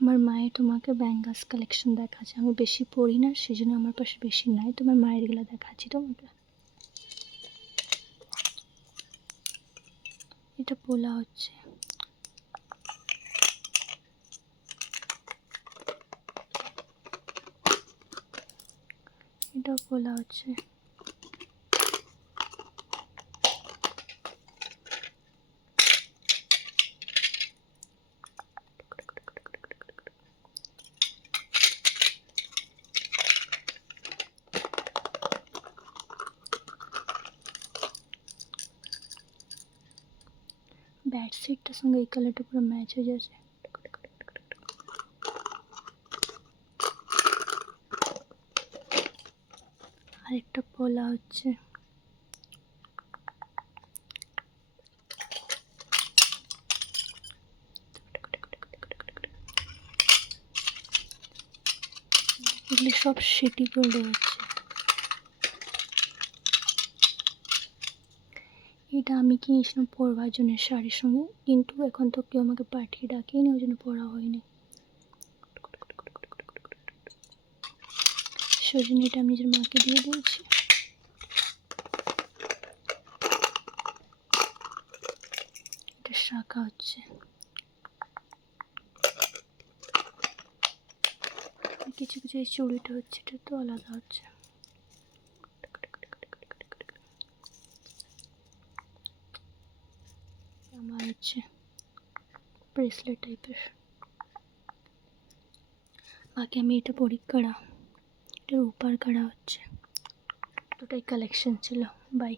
আমার মায়ের তোমাকে ব্যাঙ্গাস কালেকশন দেখাচ্ছে, আমি বেশি পড়ি না সেজন্য আমার পাশে বেশি নাই, তোমার মায়ের এগুলো দেখাচ্ছি তোমাকে। এটা পোলা হচ্ছে, এটা পোলা হচ্ছে। বেডশিটটার সঙ্গে এই কালারটা পুরো ম্যাচ হয়ে যাচ্ছে। আরেকটা পোলা হচ্ছে, এগুলো সব সিটি গোল্ড হচ্ছে। এটা আমি কিনেছিলাম পরবার জন্য শাড়ির সঙ্গে, কিন্তু এখন তো কেউ আমাকে পাঠিয়ে ডাকেনি, ওই জন্য পরা হয়নি। সেজন্য এটা আমি নিজের মাকে দিয়ে দিয়েছি। এটা শাখা হচ্ছে, কিছু কিছু এই চুড়িটা হচ্ছে, এটা তো আলাদা হচ্ছে। আমার হচ্ছে ব্রেসলেট টাইপের, বাকি আমি এটা পরি কাড়া, এটার উপর কাড়া হচ্ছে। দুটাই কালেকশন ছিল। বাই।